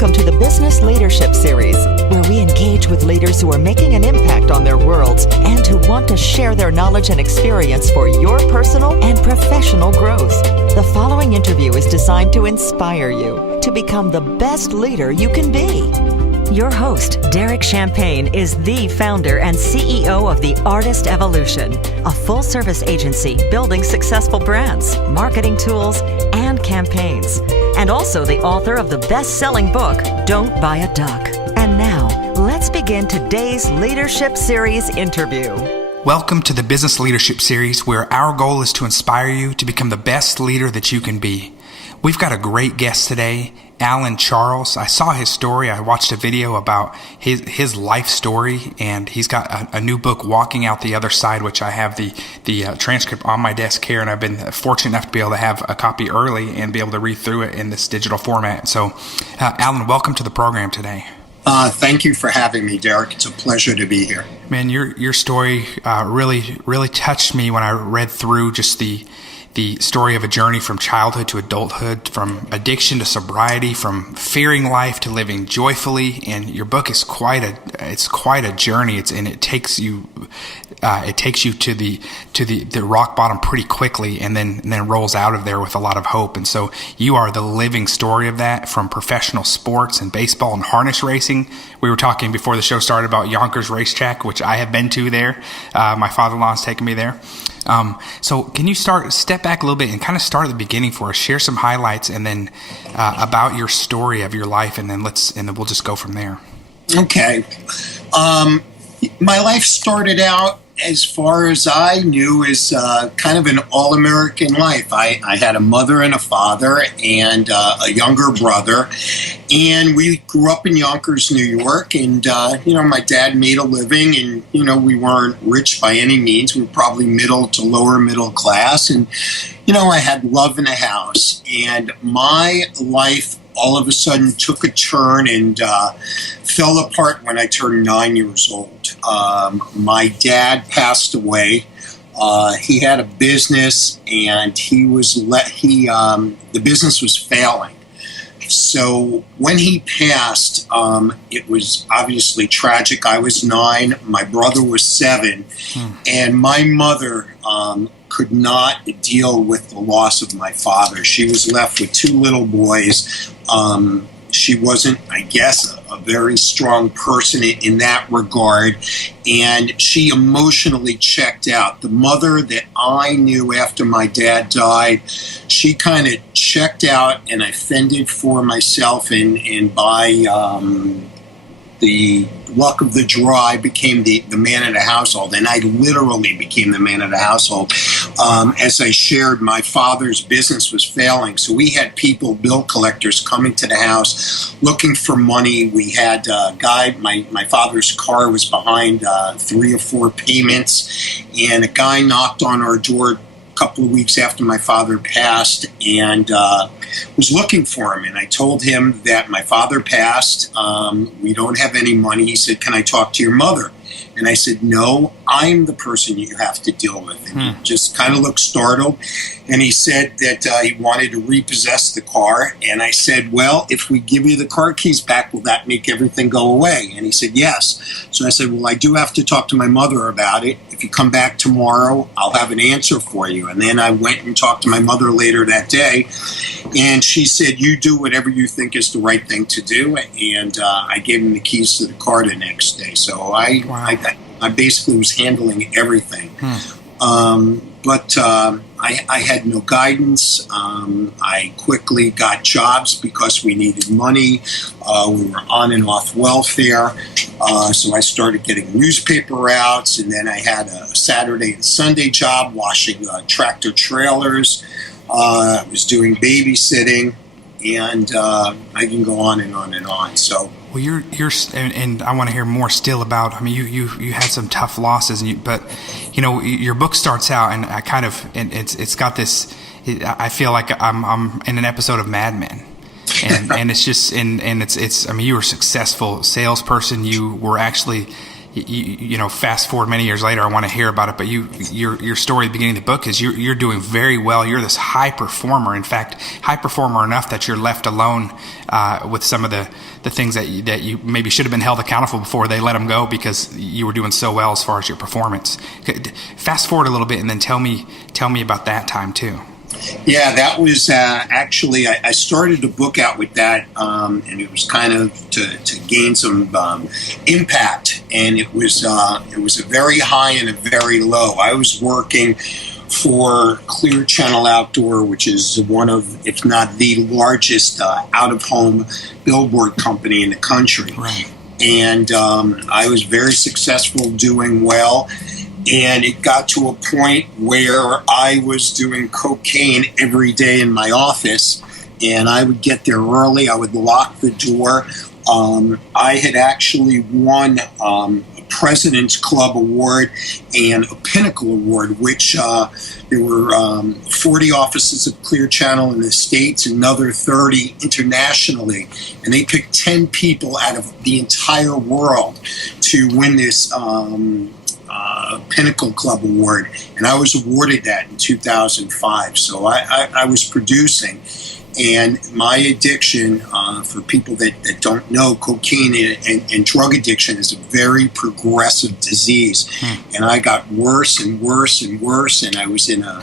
Welcome to the Business Leadership Series, where we engage with leaders who are making an impact on their worlds and who want to share their knowledge and experience for your personal and professional growth. The following interview is designed to inspire you to become the best leader you can be. Your host, Derek Champagne, is the founder and CEO of The Artist Evolution, a full-service agency building successful brands, marketing tools, and campaigns, and also the author of the best-selling book, Don't Buy a Duck. And now, let's begin today's Leadership Series interview. Welcome to the Business Leadership Series, where our goal is to inspire you to become the best leader that you can be. We've got a great guest today, Alan Charles. I saw his story. I watched a video about his life story, and he's got a new book, Walking Out the Other Side, which I have the transcript on my desk here, and I've been fortunate enough to be able to have a copy early and be able to read through it in this digital format. So, Alan, welcome to the program today. Thank you for having me, Derek. It's a pleasure to be here. Man, your story really touched me when I read through just the story of a journey from childhood to adulthood, from addiction to sobriety, from fearing life to living joyfully. And your book is quite a journey. It takes you to the rock bottom pretty quickly, and then rolls out of there with a lot of hope. And so you are the living story of that, from professional sports and baseball and harness racing. We were talking before the show started about Yonkers Racetrack, which I have been to there. My father-in-law has taken me there. So can you step back a little bit and kind of start at the beginning for us, share some highlights, and then about your story of your life, and then we'll just go from there. Okay. My life started out, as far as I knew, as kind of an all-American life. I had a mother and a father and a younger brother, and we grew up in Yonkers, New York, and my dad made a living, and we weren't rich by any means. We were probably middle to lower middle class, and I had love in a house, and my life all of a sudden took a turn and fell apart when I turned 9 years old. My dad passed away. He had a business, and the business was failing. So when he passed, it was obviously tragic. I was 9, my brother was 7, and my mother could not deal with the loss of my father. She was left with 2 little boys. She wasn't, I guess, a very strong person in that regard, and she emotionally checked out. The mother that I knew after my dad died, she kind of checked out, and I fended for myself, and by the luck of the draw, I became the man of the household, and I literally became the man of the household. As I shared, my father's business was failing, so we had people, bill collectors, coming to the house looking for money. We had a guy, my father's car was behind 3 or 4 payments, and a guy knocked on our door couple of weeks after my father passed, and was looking for him. And I told him that my father passed. We don't have any money. He said, "Can I talk to your mother?" And I said, "No, I'm the person you have to deal with." And he just kind of looked startled. And he said that he wanted to repossess the car. And I said, "Well, if we give you the car keys back, will that make everything go away?" And he said, "Yes." So I said, "Well, I do have to talk to my mother about it. If you come back tomorrow, I'll have an answer for you." And then I went and talked to my mother later that day. And she said, "You do whatever you think is the right thing to do." And I gave him the keys to the car the next day. So I basically was handling everything. But I had no guidance. I quickly got jobs because we needed money. We were on and off welfare. So I started getting newspaper routes, and then I had a Saturday and Sunday job washing tractor trailers. I was doing babysitting, and I can go on and on and on. So. Well, and I want to hear more still about. I mean, you had some tough losses, but your book starts out, and it's got this. I feel like I'm in an episode of Mad Men, and it's just and it's. I mean, you were a successful salesperson. You were actually fast forward many years later, I want to hear about it. But your story at the beginning of the book is you're doing very well. You're this high performer. In fact, high performer enough that you're left alone with some of the things that you maybe should have been held accountable before they let them go because you were doing so well as far as your performance. Fast forward a little bit and then tell me about that time too. Yeah, that was actually, I started the book out with that, and it was kind of to gain some impact, and it was a very high and a very low. I was working for Clear Channel Outdoor, which is one of, if not the largest out-of-home billboard company in the country. Right. And I was very successful, doing well. And it got to a point where I was doing cocaine every day in my office, and I would get there early. I would lock the door. I had actually won a President's Club Award and a Pinnacle Award, which there were 40 offices of Clear Channel in the States, another 30 internationally. And they picked 10 people out of the entire world to win this Pinnacle Club Award, and I was awarded that in 2005. So I was producing, and my addiction, for people that don't know, cocaine and drug addiction is a very progressive disease, and I got worse and worse and worse, and I was in a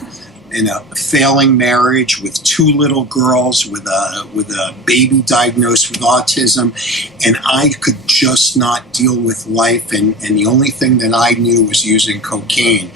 failing marriage with 2 little girls, with a baby diagnosed with autism, and I could just not deal with life, and the only thing that I knew was using cocaine.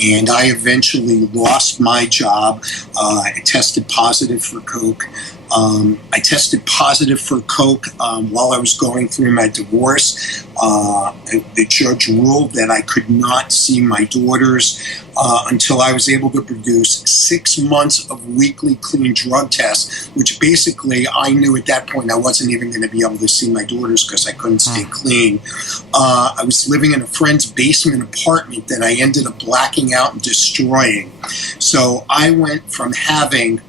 And I eventually lost my job. I tested positive for coke. I tested positive for coke while I was going through my divorce. The judge ruled that I could not see my daughters until I was able to produce 6 months of weekly clean drug tests, which basically I knew at that point I wasn't even going to be able to see my daughters because I couldn't stay clean. I was living in a friend's basement apartment that I ended up blacking out and destroying. So I went from having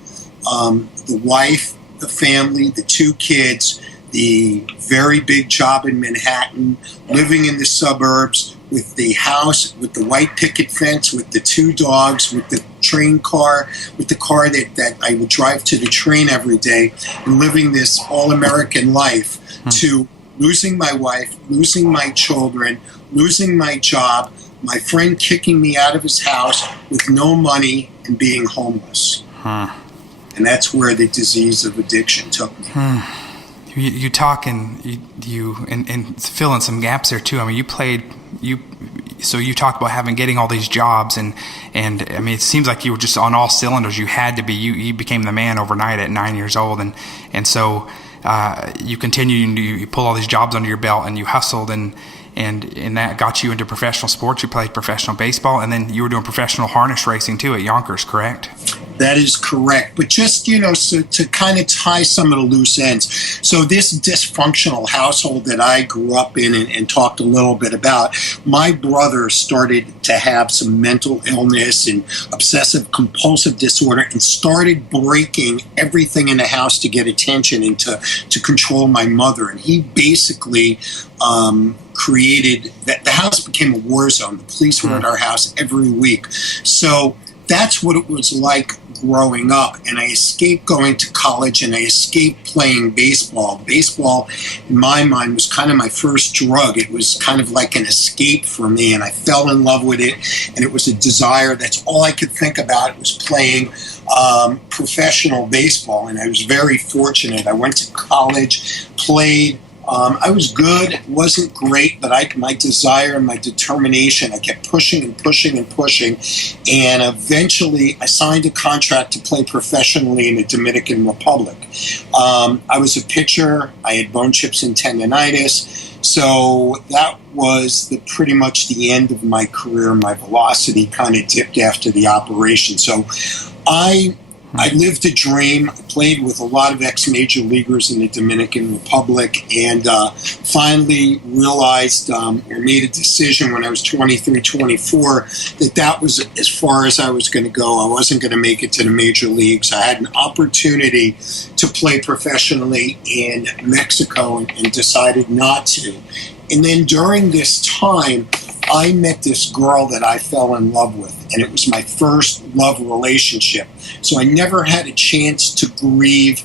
the wife, the family, the 2 kids, the very big job in Manhattan, living in the suburbs, with the house, with the white picket fence, with the 2 dogs, with the train car, with the car that I would drive to the train every day, and living this all-American life, to losing my wife, losing my children, losing my job, my friend kicking me out of his house with no money, and being homeless. And that's where the disease of addiction took me. You talk and you fill in some gaps there too. I mean, so you talked about getting all these jobs, and I mean, it seems like you were just on all cylinders. You had to be. You became the man overnight at 9 years old, and so you continued and you pull all these jobs under your belt, and you hustled, and that got you into professional sports. You played professional baseball, and then you were doing professional harness racing too at Yonkers, correct? That is correct. But just, so to kind of tie some of the loose ends. So this dysfunctional household that I grew up in and talked a little bit about, my brother started to have some mental illness and obsessive compulsive disorder, and started breaking everything in the house to get attention and to control my mother. And he basically created that. The house became a war zone. The police were at our house every week. So that's what it was like growing up, and I escaped going to college, and I escaped playing baseball. Baseball, in my mind, was kind of my first drug. It was kind of like an escape for me, and I fell in love with it, and it was a desire. That's all I could think about, was playing professional baseball, and I was very fortunate. I went to college, played. I was good. It wasn't great, but my desire and my determination, I kept pushing and pushing and pushing, and eventually I signed a contract to play professionally in the Dominican Republic. I was a pitcher. I had bone chips and tendonitis, so that was pretty much the end of my career. My velocity kind of dipped after the operation. So I I lived a dream. I played with a lot of ex-major leaguers in the Dominican Republic, and finally realized or made a decision when I was 23, 24 that was as far as I was going to go. I wasn't going to make it to the major leagues. I had an opportunity to play professionally in Mexico and decided not to. And then during this time, I met this girl that I fell in love with, and it was my first love relationship. So I never had a chance to grieve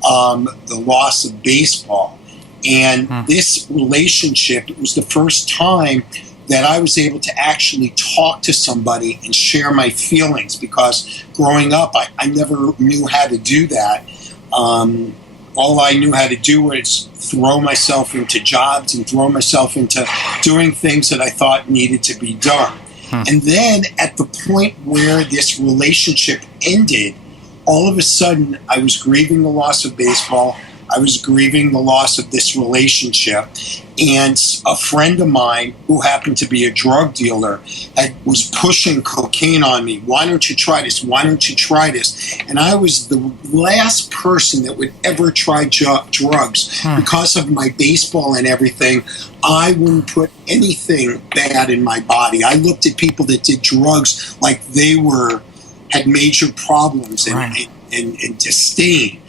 the loss of baseball. And this relationship, it was the first time that I was able to actually talk to somebody and share my feelings, because growing up, I never knew how to do that. All I knew how to do was throw myself into jobs and throw myself into doing things that I thought needed to be done. And then at the point where this relationship ended, all of a sudden I was grieving the loss of baseball. I was grieving the loss of this relationship. And a friend of mine who happened to be a drug dealer was pushing cocaine on me. Why don't you try this? Why don't you try this? And I was the last person that would ever try drugs. Because of my baseball and everything, I wouldn't put anything bad in my body. I looked at people that did drugs like they had major problems and disdain.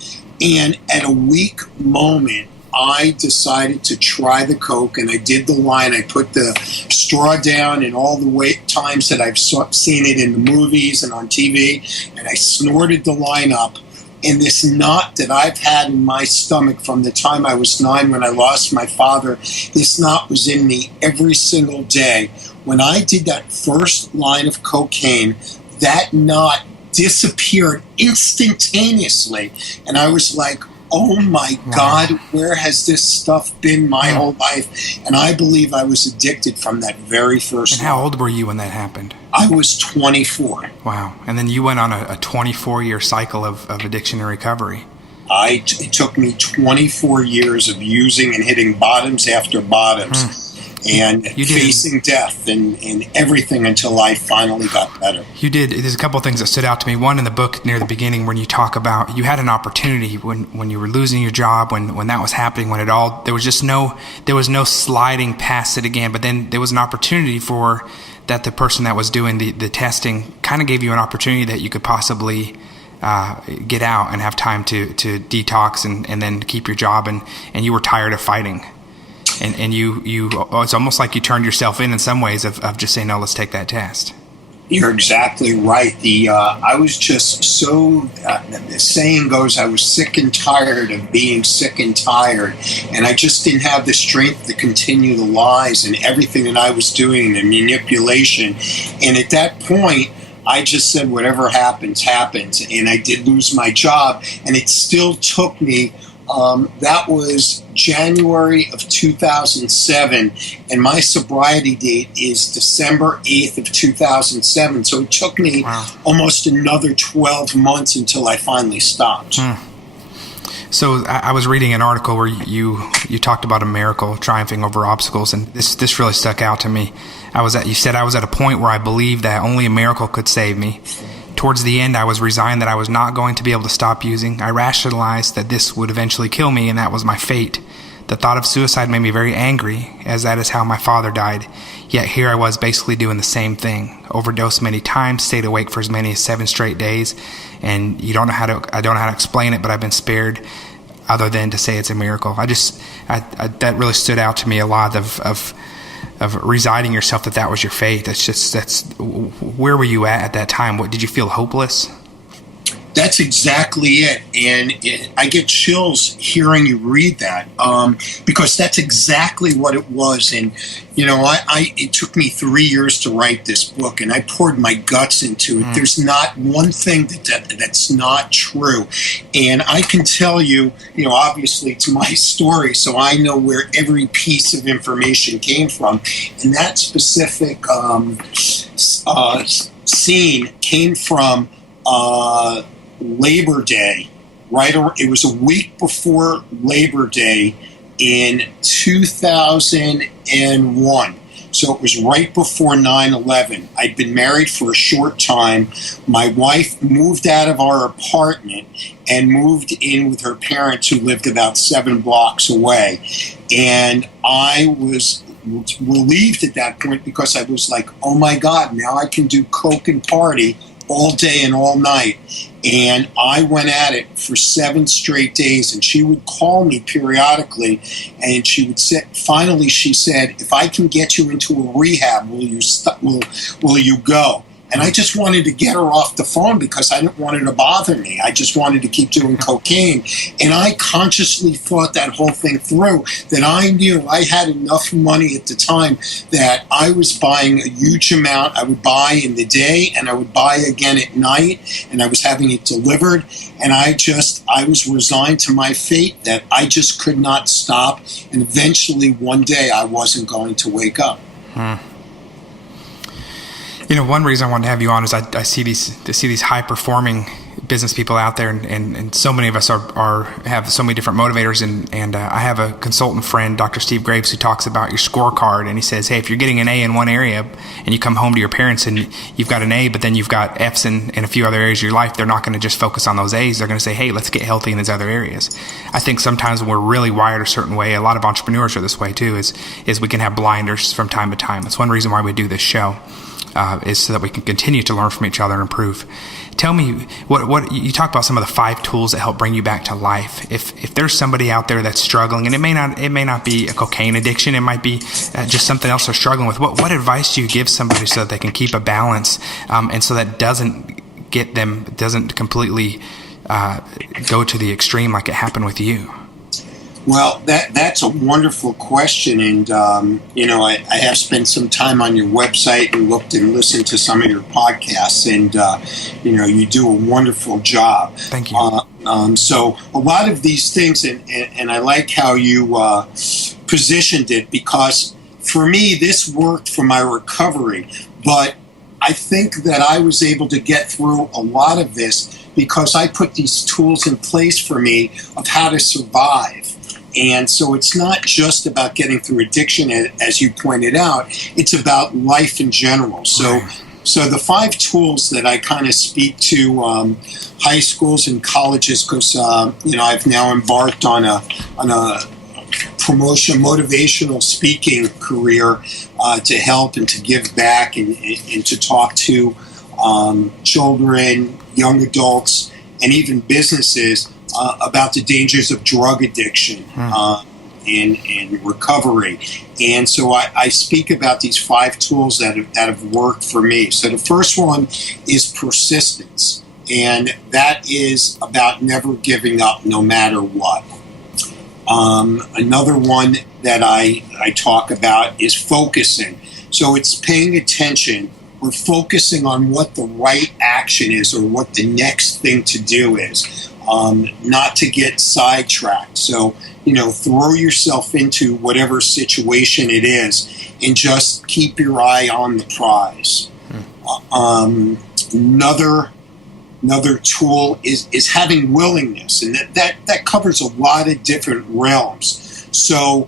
And at a weak moment, I decided to try the Coke, and I did the line. I put the straw down in all the times that I've seen it in the movies and on TV, and I snorted the line up. And this knot that I've had in my stomach from the time I was 9 when I lost my father, this knot was in me every single day. When I did that first line of cocaine, that knot disappeared instantaneously, and I was like, oh my God, where has this stuff been my whole life? And I believe I was addicted from that very first And how old were you when that happened? I was 24. Wow. And then you went on a 24-year cycle of addiction and recovery. It took me 24 years of using and hitting bottoms after bottoms. And facing death and everything until I finally got better. You did. There's a couple of things that stood out to me. One, in the book near the beginning, when you talk about you had an opportunity when you were losing your job, when that was happening, when there was no sliding past it again. But then there was an opportunity for that. The person that was doing the testing kind of gave you an opportunity that you could possibly get out and have time to detox and then keep your job, and you were tired of fighting. And you it's almost like you turned yourself in some ways of just saying, no, let's take that test. You're exactly right. I was just so, the saying goes, I was sick and tired of being sick and tired. And I just didn't have the strength to continue the lies and everything that I was doing, the manipulation. And at that point, I just said, whatever happens, happens. And I did lose my job. And it still took me, that was January of 2007, and my sobriety date is December 8th of 2007. So it took me almost another 12 months until I finally stopped. So I was reading an article where you talked about a miracle triumphing over obstacles, and this really stuck out to me. You said I was at a point where I believed that only a miracle could save me. Towards the end, I was resigned that I was not going to be able to stop using. I rationalized that this would eventually kill me, and that was my fate. The thought of suicide made me very angry, as that is how my father died. Yet here I was basically doing the same thing. Overdosed many times, stayed awake for as many as 7 straight days, and I don't know how to explain it, but I've been spared other than to say it's a miracle. That really stood out to me a lot of resigning yourself that was your fate. Where were you at that time? What did you feel hopeless? That's exactly it. And I get chills hearing you read that, because that's exactly what it was. And, it took me 3 years to write this book, and I poured my guts into it. There's not one thing that's not true. And I can tell you, obviously it's my story, so I know where every piece of information came from. And that specific scene came from Labor Day, right? It was a week before Labor Day in 2001. So it was right before 9/11. I'd been married for a short time. My wife moved out of our apartment and moved in with her parents who lived about 7 blocks away. And I was relieved at that point because I was like, oh my God, now I can do coke and party all day and all night. And I went at it for 7 straight days, and she would call me periodically, and she would say, finally she said, if I can get you into a rehab, will you go? And I just wanted to get her off the phone because I didn't want her to bother me. I just wanted to keep doing cocaine. And I consciously thought that whole thing through, that I knew I had enough money at the time that I was buying a huge amount. I would buy in the day and I would buy again at night, and I was having it delivered. And I was resigned to my fate that I just could not stop. And eventually one day I wasn't going to wake up. You know, one reason I wanted to have you on is I see these high performing business people out there, and so many of us have so many different motivators, and I have a consultant friend, Dr. Steve Graves, who talks about your scorecard, and he says, hey, if you're getting an A in one area and you come home to your parents and you've got an A, but then you've got F's in a few other areas of your life, they're not going to just focus on those A's. They're going to say, hey, let's get healthy in these other areas. I think sometimes when we're really wired a certain way, a lot of entrepreneurs are this way too, is we can have blinders from time to time. That's one reason why we do this show. Is so that we can continue to learn from each other and improve. Tell me, what you talk about some of the 5 tools that help bring you back to life. If there's somebody out there that's struggling, and it may not be a cocaine addiction, it might be just something else they're struggling with. What advice do you give somebody so that they can keep a balance, and so that doesn't completely go to the extreme like it happened with you? Well, that's a wonderful question, and I have spent some time on your website and looked and listened to some of your podcasts, and you do a wonderful job. Thank you. So a lot of these things, and I like how you positioned it, because for me this worked for my recovery, but I think that I was able to get through a lot of this because I put these tools in place for me of how to survive. And so it's not just about getting through addiction, as you pointed out. It's about life in general. So the 5 tools that I kind of speak to high schools and colleges, because I've now embarked on a motivational speaking career to help and to give back and to talk to children, young adults, and even businesses about the dangers of drug addiction and recovery. And so I speak about these 5 tools that have worked for me. So the first one is persistence, and that is about never giving up no matter what. Another one that I talk about is focusing. So it's paying attention or focusing on what the right action is or what the next thing to do is. Not to get sidetracked. So, throw yourself into whatever situation it is and just keep your eye on the prize. Another tool is having willingness, and that covers a lot of different realms. So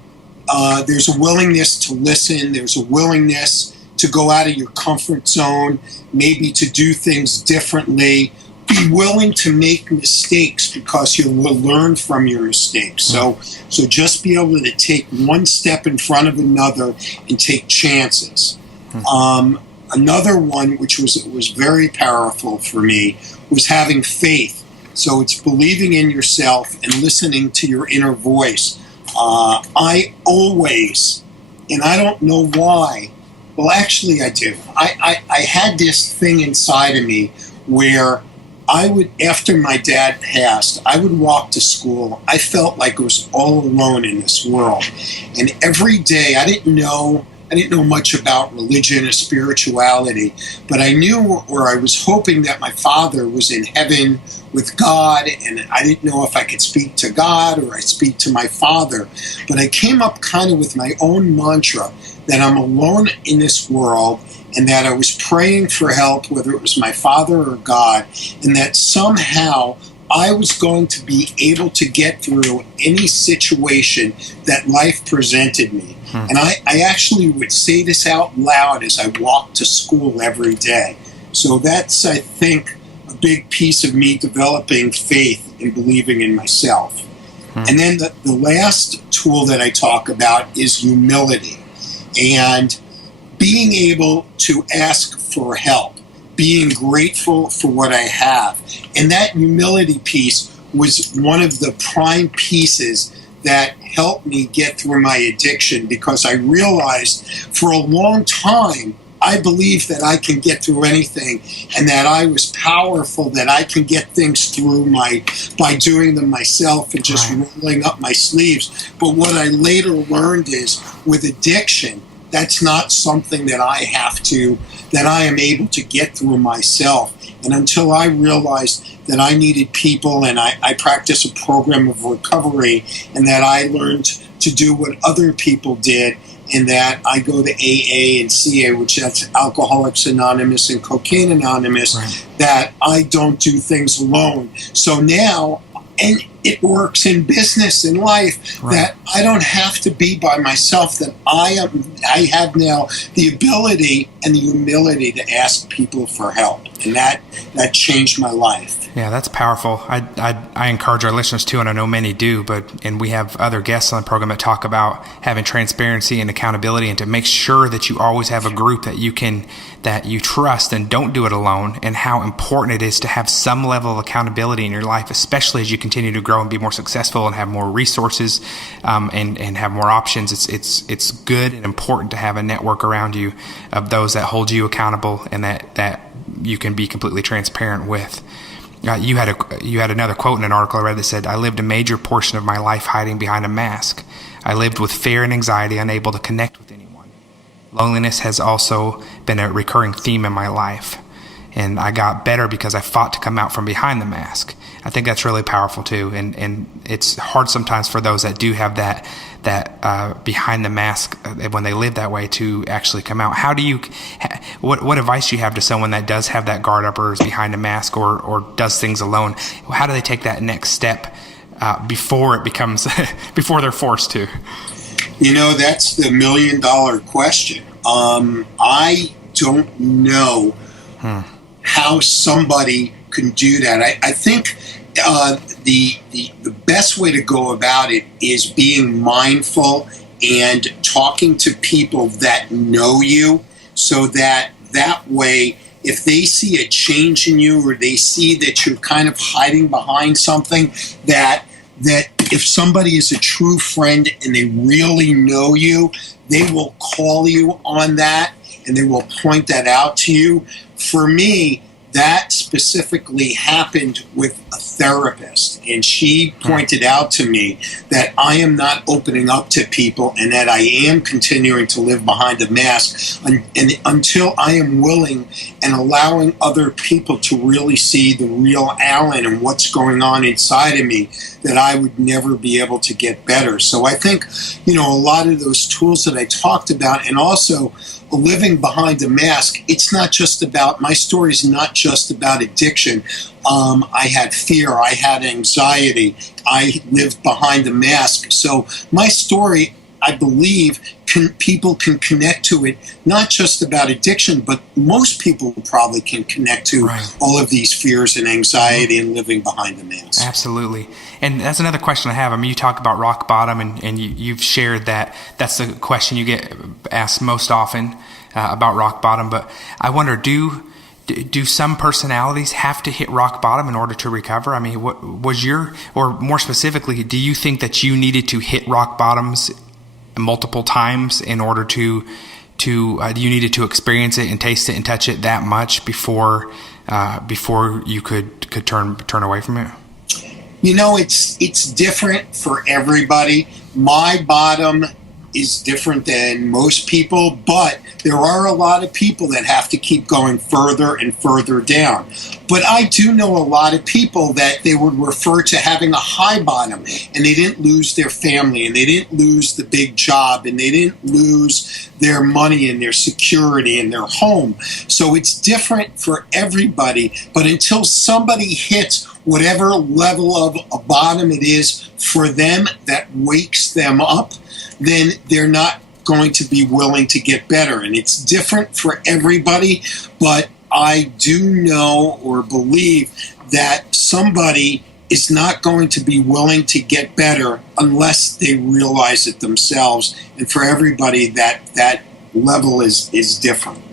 there's a willingness to listen, there's a willingness to go out of your comfort zone, maybe to do things differently. Be willing to make mistakes because you will learn from your mistakes. So just be able to take one step in front of another and take chances. Another one, which was very powerful for me, was having faith. So it's believing in yourself and listening to your inner voice. I always, and I don't know why, well, actually I do. I had this thing inside of me where I would, after my dad passed, I would walk to school. I felt like I was all alone in this world. And every day, I didn't know much about religion or spirituality, but I knew, or I was hoping, that my father was in heaven with God, and I didn't know if I could speak to God or I speak to my father. But I came up kind of with my own mantra that I'm alone in this world, and that I was praying for help, whether it was my father or God, and that somehow I was going to be able to get through any situation that life presented me. And I actually would say this out loud as I walked to school every day. So that's, I think, a big piece of me developing faith and believing in myself. And then the last tool that I talk about is humility. And being able to ask for help, being grateful for what I have. And that humility piece was one of the prime pieces that helped me get through my addiction, because I realized for a long time I believed that I can get through anything and that I was powerful, that I can get things through by doing them myself and just rolling up my sleeves. But what I later learned is with addiction, that's not something that I am able to get through myself. And until I realized that I needed people, and I practice a program of recovery, and that I learned to do what other people did, and that I go to AA and CA, which that's Alcoholics Anonymous and Cocaine Anonymous, that I don't do things alone. So now, and it works in business and life, that I don't have to be by myself, that I have now the ability and the humility to ask people for help. And that changed my life. Yeah, that's powerful. I encourage our listeners too, and I know many do, and we have other guests on the program that talk about having transparency and accountability, and to make sure that you always have a group that you trust and don't do it alone, and how important it is to have some level of accountability in your life, especially as you continue to grow and be more successful and have more resources and have more options. It's good and important to have a network around you of those that hold you accountable and that you can be completely transparent with. You had another quote in an article I read that said, "I lived a major portion of my life hiding behind a mask. I lived with fear and anxiety, unable to connect with anyone. Loneliness has also been a recurring theme in my life. And I got better because I fought to come out from behind the mask." I think that's really powerful too. And it's hard sometimes for those that do have that behind the mask when they live that way to actually come out. What advice do you have to someone that does have that guard up or is behind a mask or does things alone? How do they take that next step before it becomes, before they're forced to? That's the $1 million question. I don't know how somebody can do that. I think the best way to go about it is being mindful and talking to people that know you, so that way, if they see a change in you, or they see that you're kind of hiding behind something, that if somebody is a true friend and they really know you, they will call you on that and they will point that out to you. For me, that specifically happened with a therapist, and she pointed out to me that I am not opening up to people and that I am continuing to live behind a mask and until I am willing and allowing other people to really see the real Alan and what's going on inside of me, that I would never be able to get better. So I think, a lot of those tools that I talked about, and also living behind a mask, my story is not just about addiction. I had fear, I had anxiety, I lived behind a mask. So my story, I believe, people can connect to it, not just about addiction, but most people probably can connect to all of these fears and anxiety and living behind the mask. Absolutely. And that's another question I have. I mean, you talk about rock bottom, and you've shared that that's the question you get asked most often about rock bottom. But I wonder, do some personalities have to hit rock bottom in order to recover? I mean, what was or more specifically, do you think that you needed to hit rock bottoms multiple times in order to you needed to experience it and taste it and touch it that much before you could turn away from it? It's different for everybody. My bottom is different than most people, but there are a lot of people that have to keep going further and further down. But I do know a lot of people that they would refer to having a high bottom, and they didn't lose their family, and they didn't lose the big job, and they didn't lose their money and their security and their home. So it's different for everybody, but until somebody hits whatever level of a bottom it is for them that wakes them up, then they're not going to be willing to get better. And it's different for everybody, but I do know or believe that somebody is not going to be willing to get better unless they realize it themselves. And for everybody, that level is different.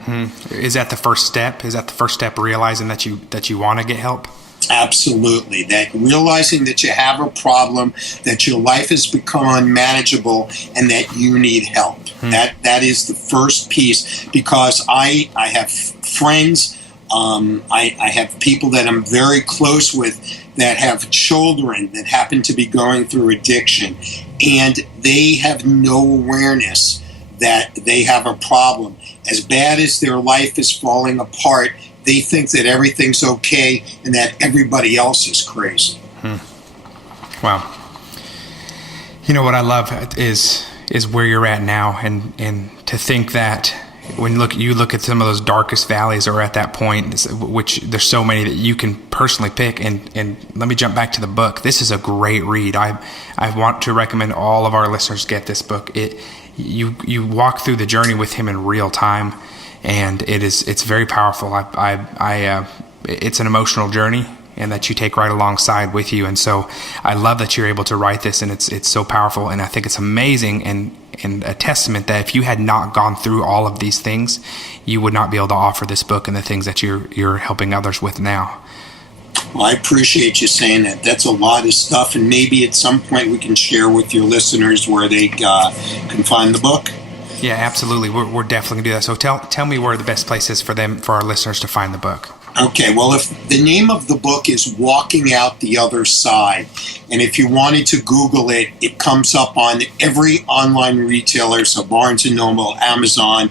Is that the first step? Is that the first step, realizing that you want to get help? Absolutely. That realizing that you have a problem, that your life has become unmanageable, and that you need help. That is the first piece, because I have friends, I have people that I'm very close with that have children that happen to be going through addiction, and they have no awareness that they have a problem. As bad as their life is falling apart, they think that everything's okay and that everybody else is crazy. Wow. You know what I love is where you're at now, and to think that when you look at some of those darkest valleys or at that point, which there's so many that you can personally pick. And let me jump back to the book. This is a great read. I want to recommend all of our listeners get this book. You walk through the journey with him in real time, and it's very powerful. It's an emotional journey, and that you take right alongside with you. And so I love that you're able to write this, and it's so powerful. And I think it's amazing and a testament that if you had not gone through all of these things, you would not be able to offer this book and the things that you're helping others with now. Well, I appreciate you saying that. That's a lot of stuff, and maybe at some point we can share with your listeners where they can find the book. Yeah, absolutely. We're definitely going to do that. So tell me where the best place is for our listeners to find the book. Okay, well, if the name of the book is Walking Out the Other Side, and if you wanted to Google it, it comes up on every online retailer, so Barnes & Noble, Amazon,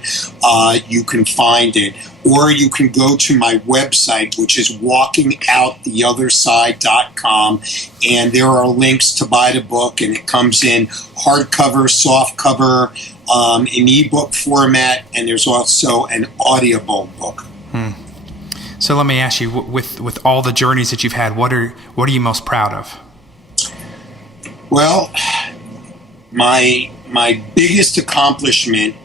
you can find it. Or you can go to my website, which is walkingouttheotherside.com, and there are links to buy the book, and it comes in hardcover, softcover, in ebook format, and there's also an audible book. So let me ask you, with all the journeys that you've had, what are you most proud of? Well, my biggest accomplishment,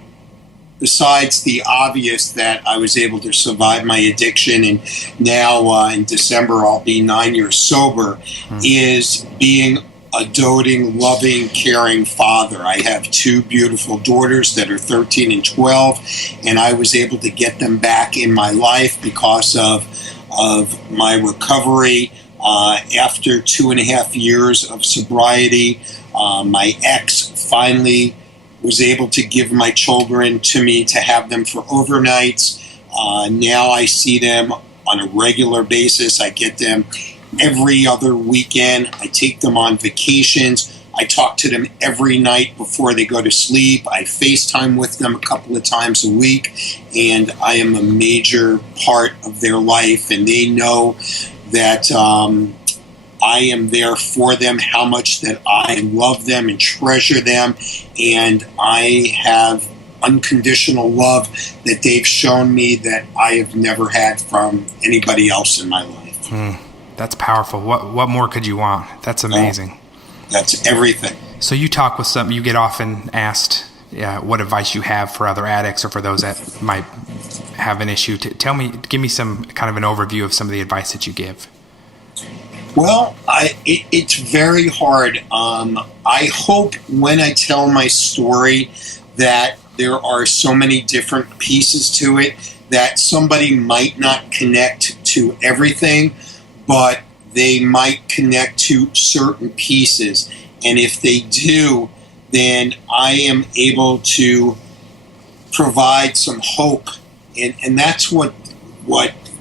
besides the obvious that I was able to survive my addiction, and now in December I'll be 9 years sober, is being a doting, loving, caring father. I have two beautiful daughters that are 13 and 12, and I was able to get them back in my life because of my recovery. After 2.5 years of sobriety, my ex finally was able to give my children to me to have them for overnights. Now I see them on a regular basis. I get them every other weekend. I take them on vacations. I talk to them every night before they go to sleep. I FaceTime with them a couple of times a week, and I am a major part of their life, and they know that I am there for them, how much that I love them and treasure them, and I have unconditional love that they've shown me that I have never had from anybody else in my life. That's powerful. What more could you want? That's amazing. That's everything. So you talk with you get often asked what advice you have for other addicts or for those that might have an issue. Give me some kind of an overview of some of the advice that you give. Well, it's very hard. I hope when I tell my story that there are so many different pieces to it that somebody might not connect to everything, but they might connect to certain pieces. And if they do, then I am able to provide some hope. And that's what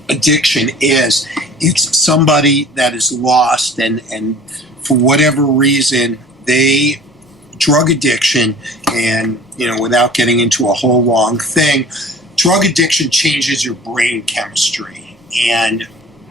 addiction is. It's somebody that is lost, and for whatever reason, they drug addiction, and, without getting into a whole long thing, drug addiction changes your brain chemistry. And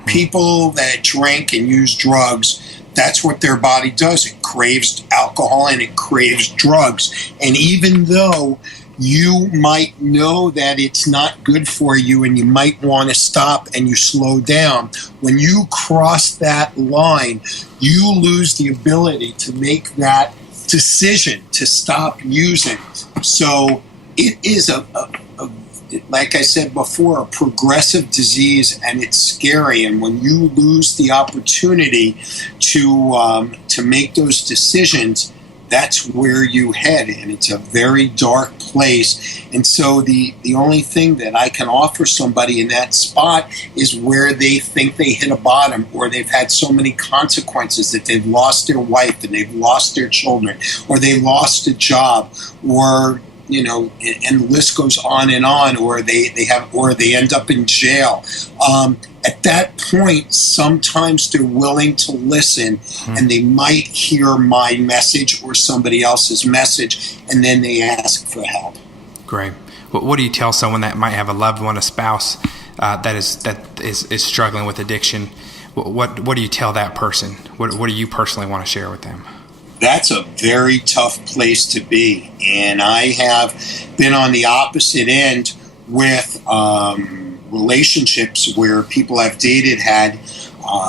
people that drink and use drugs, that's what their body does. It craves alcohol and it craves drugs. And even though you might know that it's not good for you and you might want to stop and you slow down, when you cross that line, you lose the ability to make that decision to stop using. So it is like I said before, a progressive disease, and it's scary. And when you lose the opportunity to make those decisions, that's where you head, and it's a very dark place. And so the only thing that I can offer somebody in that spot is where they think they hit a bottom, or they've had so many consequences that they've lost their wife and they've lost their children, or they lost a job, or and the list goes on, or they end up in jail. At that point, sometimes they're willing to listen, and they might hear my message or somebody else's message, and then they ask for help. Great. What do you tell someone that might have a loved one, a spouse that is struggling with addiction? What do you tell that person? What do you personally want to share with them? That's a very tough place to be. And I have been on the opposite end with relationships where people I've dated had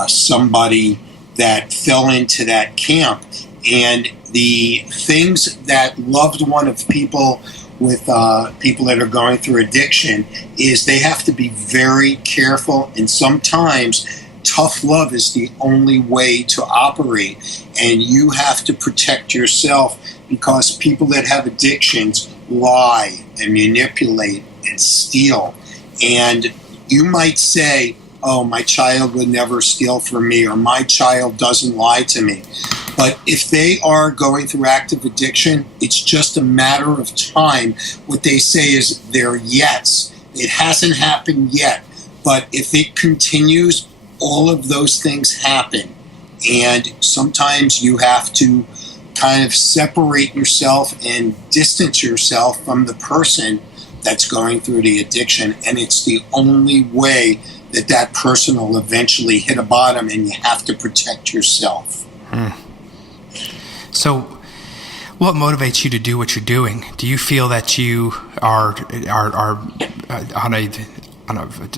somebody that fell into that camp. And the things that loved one of people with people that are going through addiction is they have to be very careful, and sometimes tough love is the only way to operate, and you have to protect yourself, because people that have addictions lie and manipulate and steal. And you might say, oh, my child would never steal from me, or my child doesn't lie to me. But if they are going through active addiction, it's just a matter of time. What they say is their yets. It hasn't happened yet, but if it continues, all of those things happen. And sometimes you have to kind of separate yourself and distance yourself from the person that's going through the addiction. And it's the only way that person will eventually hit a bottom, and you have to protect yourself. So what motivates you to do what you're doing? Do you feel that you are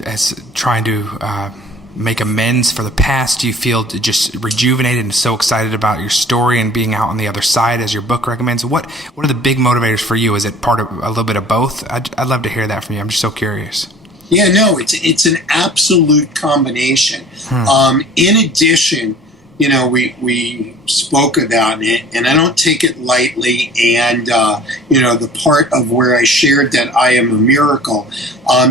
as trying to make amends for the past? Do you feel just rejuvenated and so excited about your story and being out on the other side, as your book recommends? What are the big motivators for you? Is it part of a little bit of both? I'd love to hear that from you. I'm just so curious. Yeah, no, it's an absolute combination. In addition, we spoke about it, and I don't take it lightly. And, the part of where I shared that I am a miracle,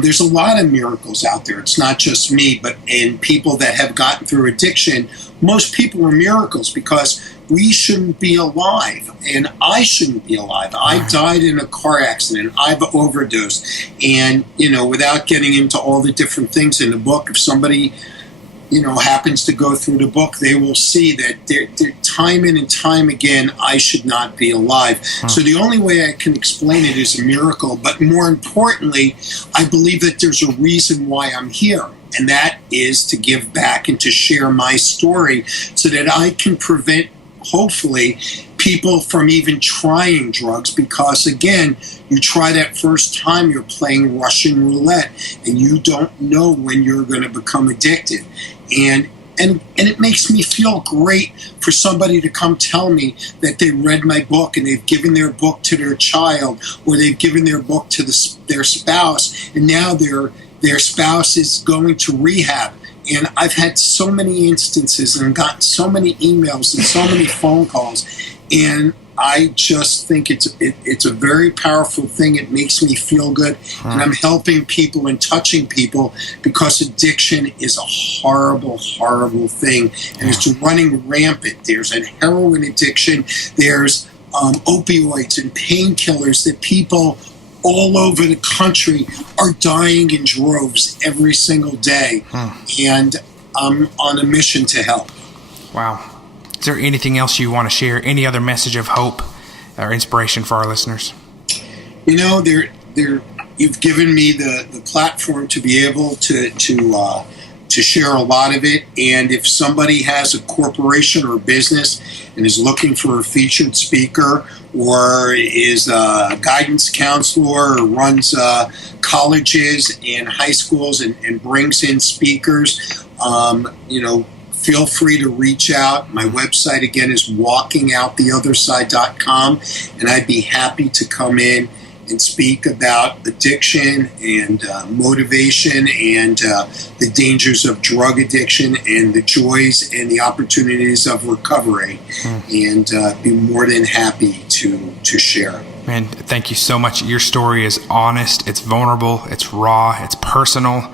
there's a lot of miracles out there. It's not just me, but in people that have gotten through addiction, most people are miracles, because we shouldn't be alive, and I shouldn't be alive. I died in a car accident. I've overdosed. And, without getting into all the different things in the book, if somebody happens to go through the book, they will see that they're time in and time again, I should not be alive. So the only way I can explain it is a miracle. But more importantly, I believe that there's a reason why I'm here, and that is to give back and to share my story so that I can prevent, hopefully, people from even trying drugs, because again, you try that first time, you're playing Russian roulette, and you don't know when you're going to become addicted. And it makes me feel great for somebody to come tell me that they read my book and they've given their book to their child, or they've given their book to their spouse, and now their spouse is going to rehab. And I've had so many instances and gotten so many emails and so many phone calls, and I just think it's a very powerful thing. It makes me feel good, and I'm helping people and touching people, because addiction is a horrible, horrible thing, and it's running rampant. There's a heroin addiction, there's opioids and painkillers that people all over the country are dying in droves every single day, and I'm on a mission to help. Wow. Is there anything else you want to share? Any other message of hope or inspiration for our listeners? You know, you've given me the platform to be able to share a lot of it. And if somebody has a corporation or business and is looking for a featured speaker, or is a guidance counselor, or runs colleges and high schools and brings in speakers, feel free to reach out. My website, again, is walkingouttheotherside.com, and I'd be happy to come in and speak about addiction and motivation and the dangers of drug addiction and the joys and the opportunities of recovery, and be more than happy to share. Man, thank you so much. Your story is honest, it's vulnerable, it's raw, it's personal.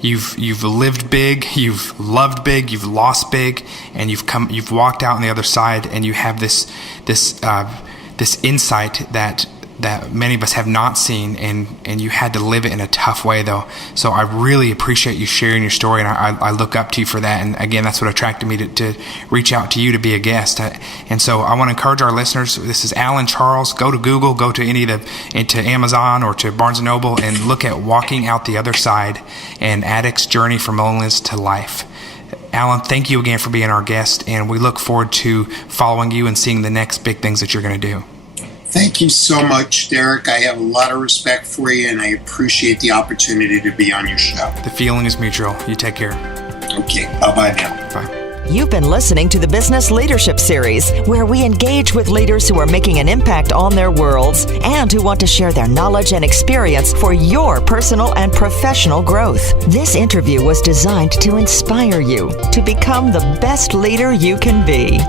You've lived big, you've loved big, you've lost big, and you've walked out on the other side, and you have this insight that many of us have not seen, and you had to live it in a tough way, though. So I really appreciate you sharing your story, and I look up to you for that. And again, that's what attracted me to reach out to you to be a guest. And so I want to encourage our listeners. This is Alan Charles. Go to Google, go to into Amazon or to Barnes & Noble, and look at Walking Out the Other Side and Addict's Journey from Loneliness to Life. Alan, thank you again for being our guest, and we look forward to following you and seeing the next big things that you're going to do. Thank you so much, Derek. I have a lot of respect for you, and I appreciate the opportunity to be on your show. The feeling is mutual. You take care. Okay. Bye-bye now. Bye. You've been listening to the Business Leadership Series, where we engage with leaders who are making an impact on their worlds and who want to share their knowledge and experience for your personal and professional growth. This interview was designed to inspire you to become the best leader you can be.